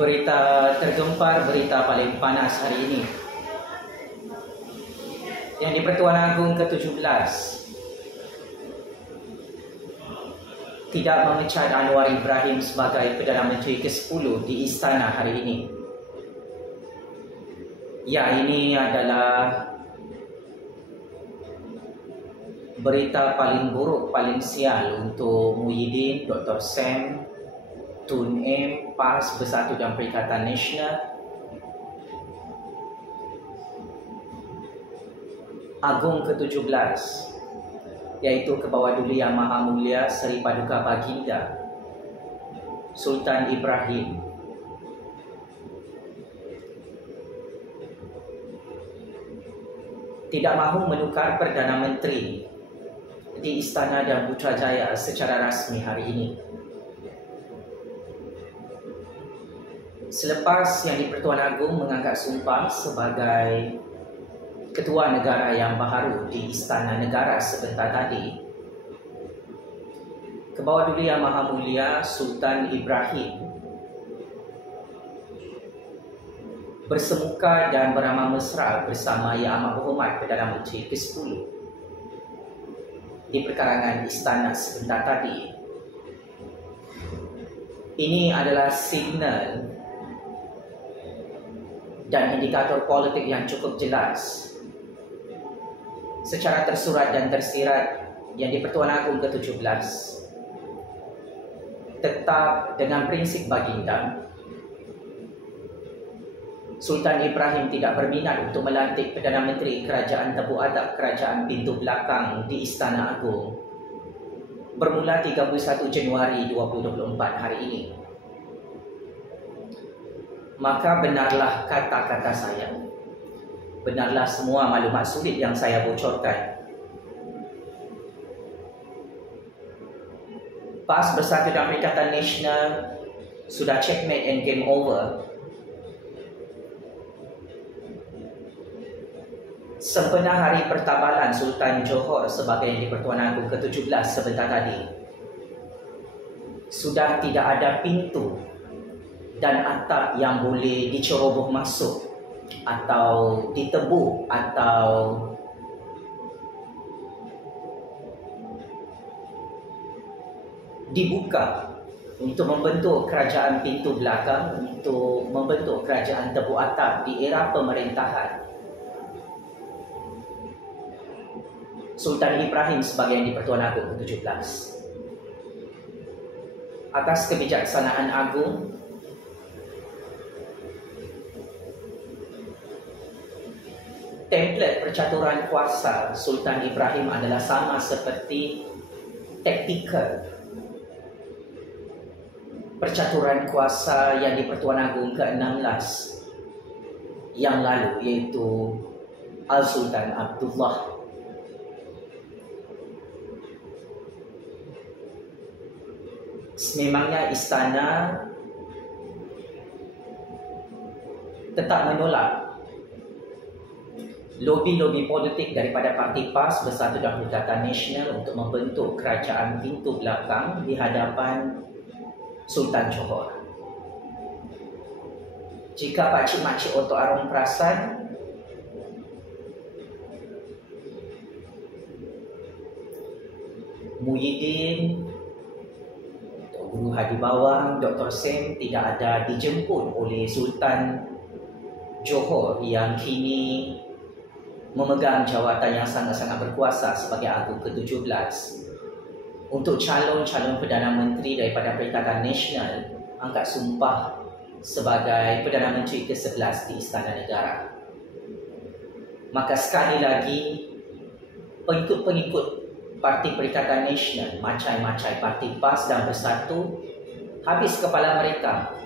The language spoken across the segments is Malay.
Berita tergempar, berita paling panas hari ini. Yang di Pertuan Agong ke-17 tidak memecat Anwar Ibrahim sebagai Perdana Menteri ke-10 di Istana hari ini. Ya, ini adalah berita paling buruk, paling sial untuk Muhyiddin, Dr. Sam, Tun M, PAS, Bersatu dan Perikatan Nasional, Agong ke-17, iaitu ke bawah duli Yang Maha Mulia Seri Paduka Baginda Sultan Ibrahim. Tidak mahu menukar Perdana Menteri di Istana dan Putrajaya secara rasmi hari ini. Selepas Yang di-Pertuan Agong mengangkat sumpah sebagai Ketua Negara yang baharu di Istana Negara sebentar tadi, ke bawah duli Yang Maha Mulia Sultan Ibrahim bersemuka dan beramah mesra bersama Yang Amat Berhormat Perdana Menteri ke-10 di perkarangan istana sebentar tadi. Ini adalah signal dan indikator politik yang cukup jelas secara tersurat dan tersirat Yang di-Pertuan Agong ke-17 tetap dengan prinsip baginda. Sultan Ibrahim tidak berminat untuk melantik Perdana Menteri Kerajaan Tebu Adab Kerajaan Pintu Belakang di Istana Agong bermula 31 Januari 2024 hari ini. Maka benarlah kata-kata saya, benarlah semua maklumat sulit yang saya bocorkan. PAS Bersatu dan Perikatan Nasional sudah checkmate and game over. Sempena hari pertabalan Sultan Johor sebagai Yang di-Pertuan Agong ke-17 sebentar tadi, sudah tidak ada pintu dan atap yang boleh diceroboh masuk atau ditebuk atau dibuka untuk membentuk kerajaan pintu belakang, untuk membentuk kerajaan tebuk atap di era pemerintahan Sultan Ibrahim sebagai Yang di-Pertuan Agong ke-17. Atas kebijaksanaan agung, template percaturan kuasa Sultan Ibrahim adalah sama seperti taktikal percaturan kuasa Yang di-Pertuan Agong ke-16 yang lalu, iaitu Al-Sultan Abdullah. Sememangnya istana tetap menolak lobi-lobi politik daripada parti PAS Bersatu dan Perikatan Nasional untuk membentuk kerajaan pintu belakang di hadapan Sultan Johor. Jika pakcik-makcik Otok Arum perasan, Muhyiddin, Guru Hadi Bawang, Dr. Sam tidak ada dijemput oleh Sultan Johor yang kini memegang jawatan yang sangat-sangat berkuasa sebagai Agong ke-17 untuk calon-calon Perdana Menteri daripada Perikatan Nasional angkat sumpah sebagai Perdana Menteri ke-11 di Istana Negara. Maka sekali lagi pengikut-pengikut Parti Perikatan Nasional, macai-macai parti PAS dan Bersatu, habis kepala mereka,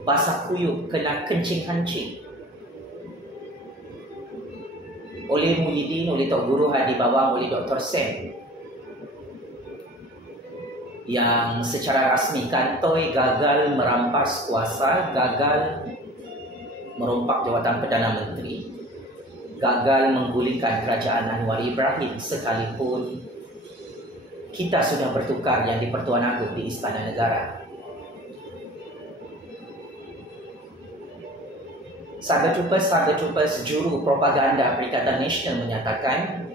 basah kuyup kena kencing-hancing oleh Muhyiddin, oleh Tok Guru Hadi Bawang, oleh Dr. Sam, yang secara rasmi kantoi gagal merampas kuasa, gagal merompak jawatan Perdana Menteri, gagal menggulingkan kerajaan Anwar Ibrahim, sekalipun kita sudah bertukar Yang di-Pertuan Agong di Istana Negara. Sahabat-sahabat juru propaganda Perikatan Nasional menyatakan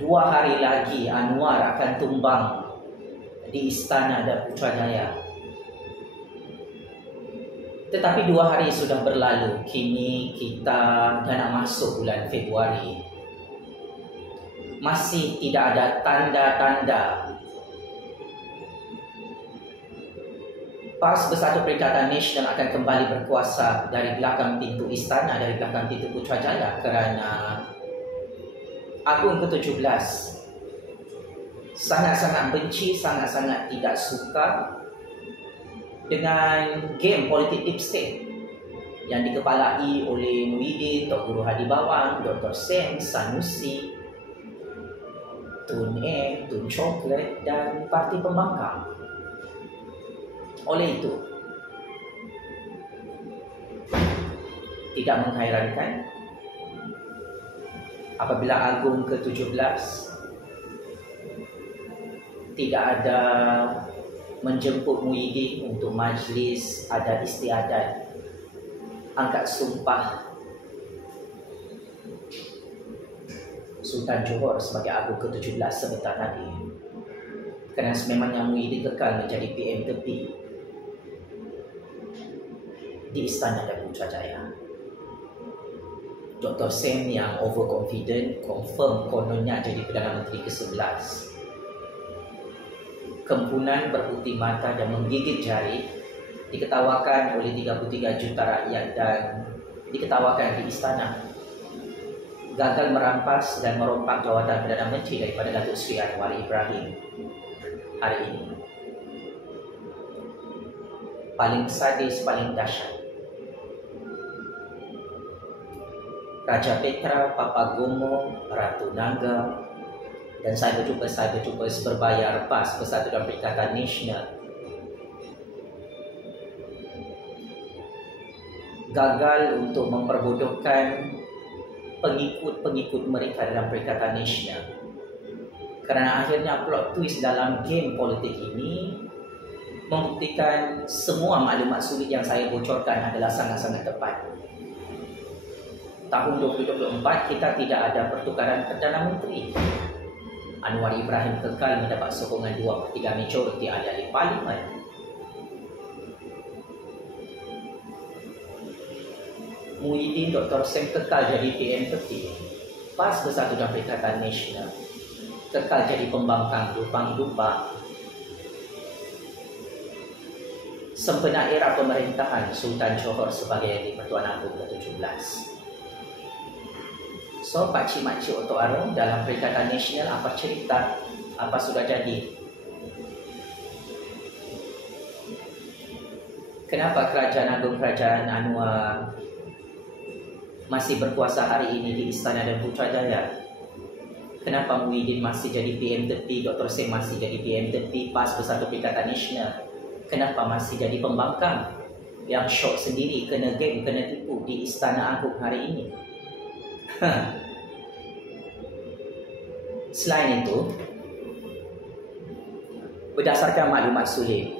2 hari lagi Anwar akan tumbang di Istana dan Putrajaya. Tetapi 2 hari sudah berlalu. Kini kita dah nak masuk bulan Februari. Masih tidak ada tanda-tanda PAS Bersatu Perikatan Nasional akan kembali berkuasa dari belakang pintu istana, dari belakang pintu Putrajaya, kerana Agong ke-17 sangat-sangat benci, sangat-sangat tidak suka dengan game politik deep state yang dikepalai oleh Muhyiddin, Tok Guru Hadi Bawang, Dr. Sem, Sanusi, Tun M, Tun Coklat dan Parti Pembangkang. Oleh itu, tidak menghairankan apabila Agong ke-17 tidak ada menjemput Muhyiddin untuk majlis adat istiadat angkat sumpah Sultan Johor sebagai Agong ke-17 sebentar tadi, kerana sememangnya Muhyiddin kekal menjadi PM tepi di Istana dan Putrajaya. Dr. Sem yang overconfident confirm kononnya jadi Perdana Menteri ke-11. Kempunan berputih mata dan menggigit jari diketawakan oleh 33 juta rakyat dan diketawakan di istana. Gagal merampas dan merompak jawatan Perdana Menteri daripada Datuk Seri Anwar Ibrahim hari ini. Paling sadis, paling dahsyat, Raja Petra, Papa Gomo, Ratu Naga dan sahabat-sahabat berbayar PAS Bersatu dan Perikatan Nasional gagal untuk memperbodohkan pengikut-pengikut mereka dalam Perikatan Nasional, kerana akhirnya plot twist dalam game politik ini membuktikan semua maklumat sulit yang saya bocorkan adalah sangat-sangat tepat. Tahun 2024 kita tidak ada pertukaran Perdana Menteri. Anwar Ibrahim kekal mendapat sokongan 2/3 majoriti ahli Parlimen. Muhyiddin, Dr. Sem kekal jadi PM tepi. PAS Bersatu dan Perikatan Nasional kekal jadi pembangkang lubang-lubang. Sempena era pemerintahan Sultan Johor sebagai Di-Pertuan Agong ke-17. So, pakcik-makcik Otok Arong dalam Perikatan Nasional, apa cerita? Apa sudah jadi? Kenapa Kerajaan Agong Kerajaan Anwar masih berkuasa hari ini di Istana dan Putrajaya? Kenapa Muhyiddin masih jadi PM tepi, Dr. Sem masih jadi PM tepi, PAS Bersatu Perikatan Nasional? Kenapa masih jadi pembangkang yang syok sendiri, kena game, kena tipu di Istana Agong hari ini? Selain itu, berdasarkan maklumat sulit,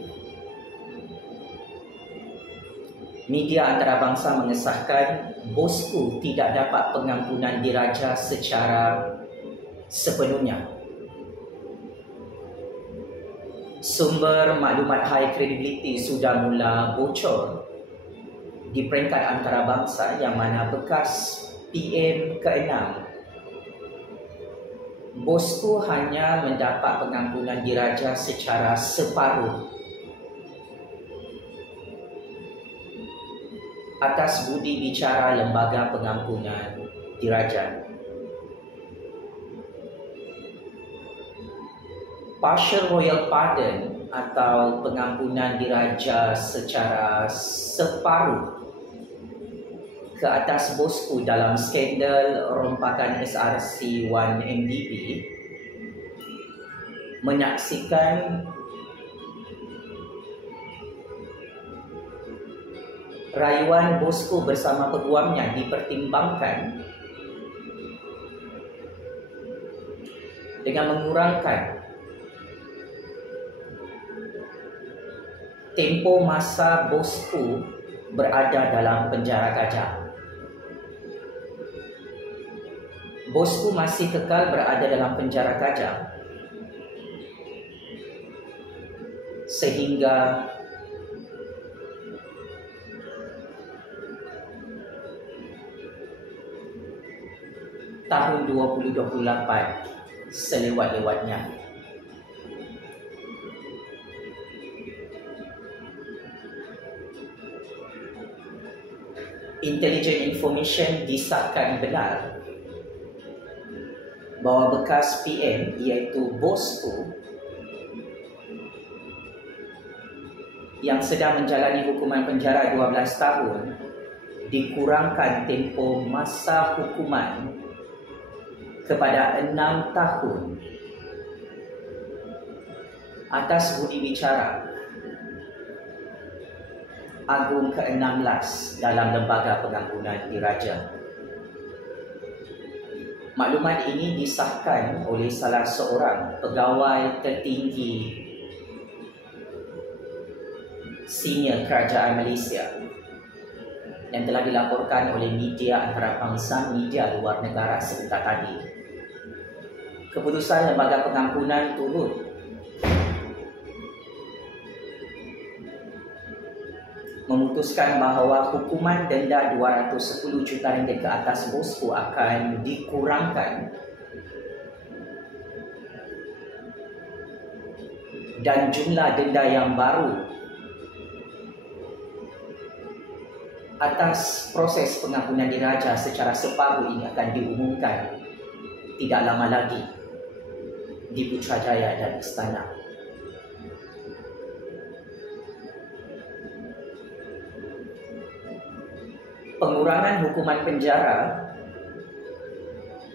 media antarabangsa mengesahkan Bosku tidak dapat pengampunan diraja secara sepenuhnya. Sumber maklumat high credibility sudah mula bocor di peringkat antarabangsa yang mana bekas PM ke-6 Bosku hanya mendapat pengampunan diraja secara separuh atas budi bicara Lembaga Pengampunan Diraja. Partial Royal Pardon atau pengampunan diraja secara separuh ke atas Bosku dalam skandal rompakan SRC-1MDB menyaksikan rayuan Bosku bersama peguamnya dipertimbangkan dengan mengurangkan tempoh masa Bosku berada dalam penjara gajah. Bosku masih kekal berada dalam penjara Kajang sehingga tahun 2028 selewat-lewatnya. Intelligent information disahkan benar bahawa bekas PM iaitu Bosku yang sedang menjalani hukuman penjara 12 tahun dikurangkan tempoh masa hukuman kepada 6 tahun atas budi bicara Agung ke-16 dalam Lembaga Pengampunan Diraja. Maklumat ini disahkan oleh salah seorang pegawai tertinggi senior Kerajaan Malaysia yang telah dilaporkan oleh media antarabangsa, media luar negara sebentar tadi. Keputusan Lembaga Pengampunan turut memutuskan bahawa hukuman denda 210 juta ringgit ke atas Bosku akan dikurangkan dan jumlah denda yang baru atas proses pengampunan diraja secara separuh ini akan diumumkan tidak lama lagi di Putrajaya dan Istana. Pengurangan hukuman penjara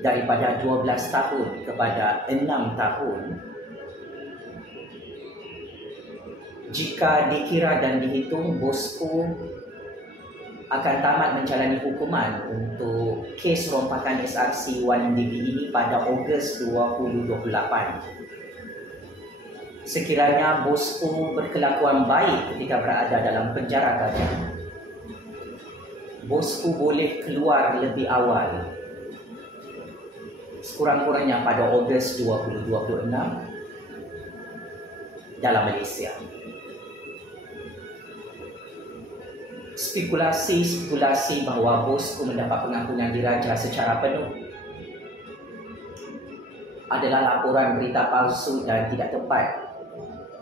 daripada 12 tahun kepada 6 tahun jika dikira dan dihitung Bosku akan tamat menjalani hukuman untuk kes rompakan SRC 1DB ini pada Ogos 2028. Sekiranya Bosku berkelakuan baik ketika berada dalam penjara Kajang, Bosku boleh keluar lebih awal, sekurang-kurangnya pada Ogos 2026 dalam Malaysia. Spekulasi bahawa Bosku mendapat pengampunan diraja secara penuh adalah laporan berita palsu dan tidak tepat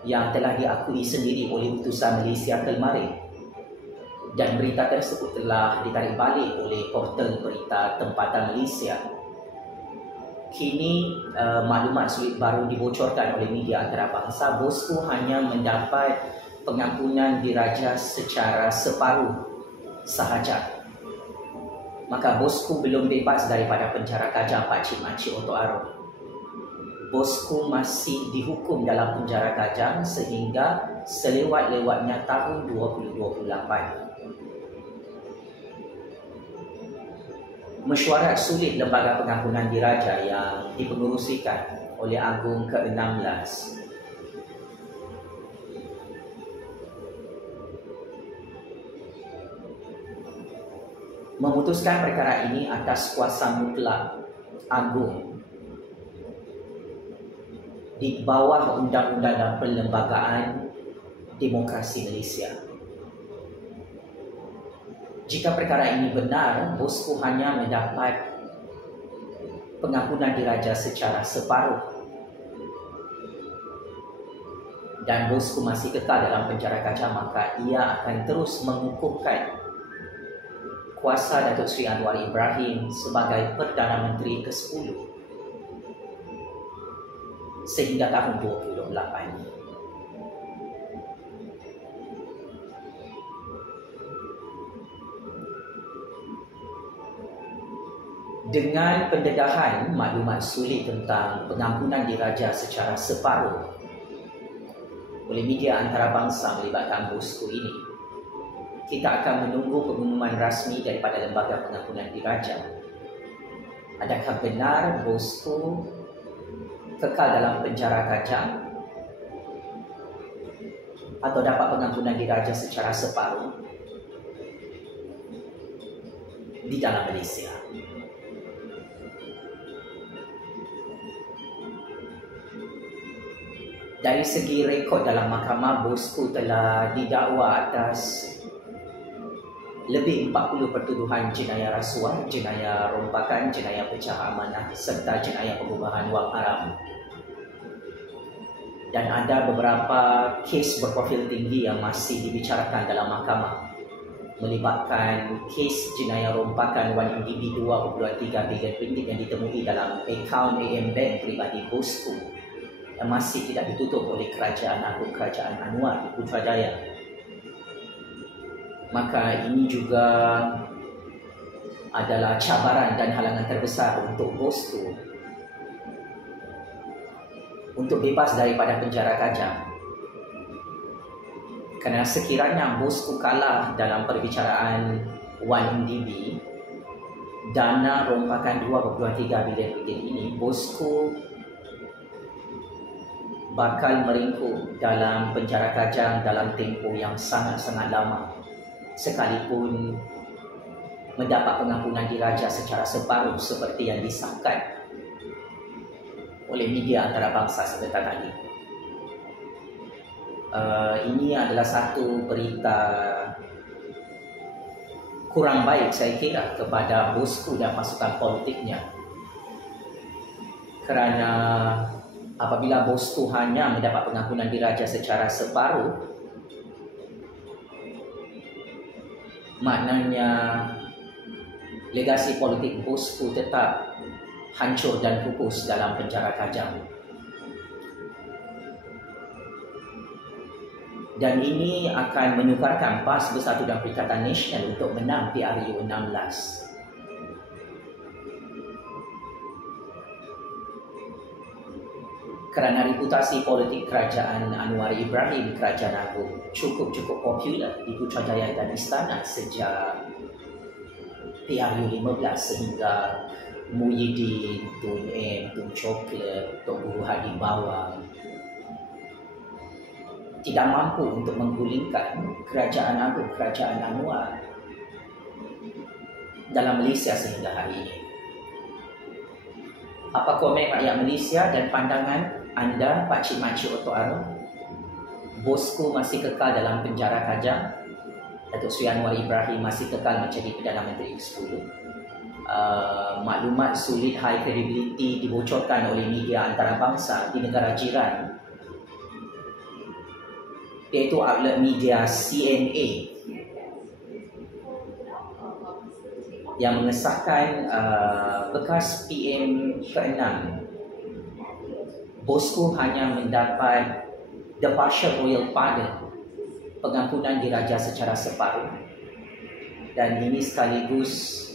yang telah diakui sendiri oleh utusan Malaysia Kelmarin, dan berita tersebut telah ditarik balik oleh portal berita tempatan Malaysia. Kini maklumat sulit baru dibocorkan oleh media antarabangsa. Bosku hanya mendapat pengampunan diraja secara separuh sahaja. Maka Bosku belum bebas daripada penjara Kajang Pakcik Makcik Oto Aroh. Bosku masih dihukum dalam penjara Kajang sehingga selewat-lewatnya tahun 2028. Mesyuarat sulit Lembaga Pengampunan Diraja yang dipengerusikan oleh Agung ke-16 memutuskan perkara ini atas kuasa mutlak Agung di bawah Undang-Undang dan Perlembagaan Demokrasi Malaysia. Jika perkara ini benar, Bosku hanya mendapat pengampunan diraja secara separuh dan Bosku masih kekal dalam penjara Kajang, maka ia akan terus mengukuhkan kuasa Datuk Seri Anwar Ibrahim sebagai Perdana Menteri ke-10 sehingga tahun 2028. Dengan pendedahan maklumat sulit tentang pengampunan diraja secara separuh oleh media antarabangsa melibatkan Bosku ini, kita akan menunggu pengumuman rasmi daripada Lembaga Pengampunan Diraja. Adakah benar Bosku kekal dalam penjara Kajang atau dapat pengampunan diraja secara separuh di dalam Malaysia? Dari segi rekod dalam mahkamah, bosku telah didakwa atas lebih 40 pertuduhan jenayah rasuah, jenayah rompakan, jenayah pecah amanah serta jenayah pengubahan wang haram. Dan ada beberapa kes berprofil tinggi yang masih dibicarakan dalam mahkamah, melibatkan kes jenayah rompakan 1MDB 2.3 bilion ringgit yang ditemui dalam akaun AM Bank pribadi bosku yang masih tidak ditutup oleh Kerajaan Agung Kerajaan Anwar di Putrajaya. Maka ini juga adalah cabaran dan halangan terbesar untuk bosku untuk bebas daripada penjara kajang. Kerana sekiranya bosku kalah dalam perbicaraan 1MDB, dana rompakan 2.3 bilion ringgit ini, bosku bakal meringkuk dalam penjara kajang dalam tempoh yang sangat-sangat lama, sekalipun mendapat pengampunan diraja secara separuh seperti yang disahkan oleh media antarabangsa sebentar tadi. Ini adalah satu berita kurang baik saya kira kepada bosku dan pasukan politiknya, kerana apabila bosku hanya mendapat pengampunan diraja secara separuh, maknanya legasi politik bosku tetap hancur dan pupus dalam penjara kajang. Dan ini akan menukarkan PAS Bersatu dan Perikatan Nasional untuk menang PRU 16. Kerana reputasi politik Kerajaan Anwar Ibrahim, Kerajaan Agung, cukup popular di Putrajaya dan Istana sejak PRU 15 sehingga Muhyiddin, Tun M, Tun Coklat, Tok Guru Hadi Bawang tidak mampu untuk menggulingkan Kerajaan Agung, Kerajaan Anwar dalam Malaysia sehingga hari ini. Apa komen rakyat Malaysia dan pandangan anda, Pakcik-makcik Otok Arum? Bosku masih kekal dalam penjara kajang, Datuk Seri Anwar Ibrahim masih kekal menjadi Perdana Menteri ke-10. Maklumat sulit high credibility dibocorkan oleh media antarabangsa di negara jiran, iaitu outlet media CNA yang mengesahkan bekas PM ke-6 bosku hanya mendapat the partial royal pardon, pengampunan diraja secara separuh, dan ini sekaligus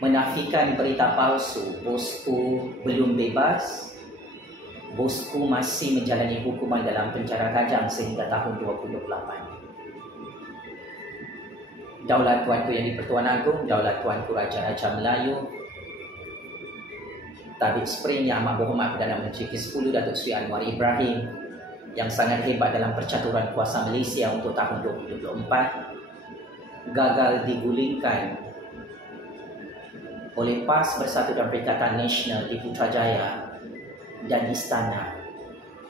menafikan berita palsu bosku belum bebas. Bosku masih menjalani hukuman dalam penjara kajang sehingga tahun 2028. Daulat Tuanku Yang di-Pertuan Agong, Daulat Tuanku Raja-Raja Melayu, Tabib Spring Yang Amat Berhormat Perdana Menteri ke-10 Datuk Seri Anwar Ibrahim yang sangat hebat dalam percaturan kuasa Malaysia untuk tahun 2024 gagal digulingkan oleh PAS Bersatu dan Perikatan Nasional di Putrajaya dan Istana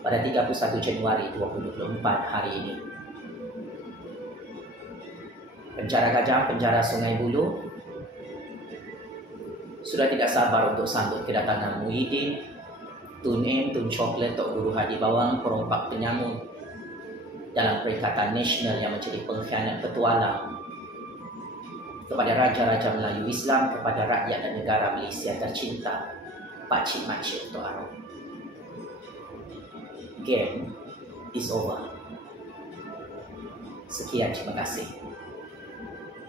pada 31 Januari 2024 hari ini. Penjara Kajang, penjara Sungai Buloh sudah tidak sabar untuk sambut kedatangan Muhyiddin, Tun M, Tun Coklat, Tok Guru Hadi Bawang, perompak penyamun dalam Perikatan Nasional yang menjadi pengkhianat petualang kepada Raja-Raja Melayu Islam, kepada rakyat dan negara Malaysia tercinta, Pakcik-makcik Otok Arum. Game is over. Sekian, terima kasih.